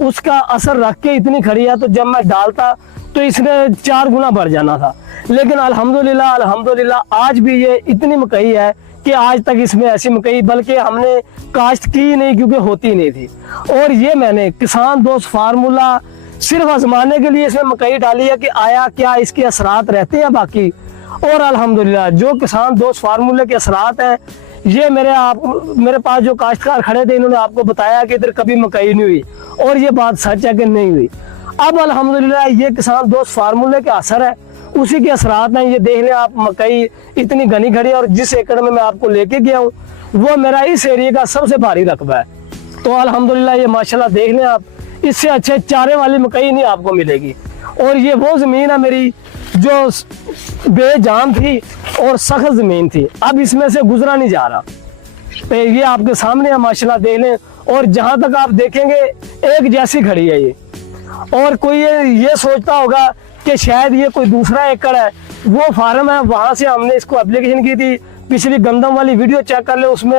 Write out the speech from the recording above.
उसका असर रख के इतनी खड़ी है, तो जब मैं डालता तो इसने 4 गुना बढ़ जाना था। लेकिन अल्हम्दुलिल्लाह अल्हम्दुलिल्लाह आज भी ये इतनी मकई है कि आज तक इसमें ऐसी मकई बल्कि हमने काश्त की नहीं, क्योंकि होती नहीं थी। और ये मैंने किसान दोस्त फार्मूला सिर्फ आजमाने के लिए इसमें मकई डाली है कि आया क्या इसके असरात रहते हैं बाकी। और अल्हम्दुलिल्लाह जो किसान दोस्त फार्मूले के असरात हैं, ये मेरे पास जो काश्तकार खड़े थे, इन्होंने आपको बताया कि इधर कभी मकई नहीं हुई, और ये बात सच है कि नहीं हुई। अब अल्हम्दुलिल्लाह ये किसान दोस्त फार्मूले के असर है, उसी के असरात हैं। ये देख लें आप, मकई इतनी घनी खड़ी है, और जिस एकड़ में मैं आपको लेके गया हूँ वो मेरा इस एरिया का सबसे भारी रकबा है। तो अल्हम्दुलिल्लाह ये माशाल्लाह देख लें आप, इससे अच्छे चारे वाली मकई नहीं आपको मिलेगी। और ये वो जमीन है मेरी जो बेजान थी और सख्त जमीन थी, अब इसमें से गुजरा नहीं जा रहा। तो ये आपके सामने है माशाल्लाह देख लें, और जहां तक आप देखेंगे एक जैसी खड़ी है ये। और कोई ये सोचता होगा कि शायद ये कोई दूसरा एकड़ है, वो फार्म है, वहां से हमने इसको एप्लीकेशन की थी। पिछली गंदम वाली वीडियो चेक कर ले, उसमें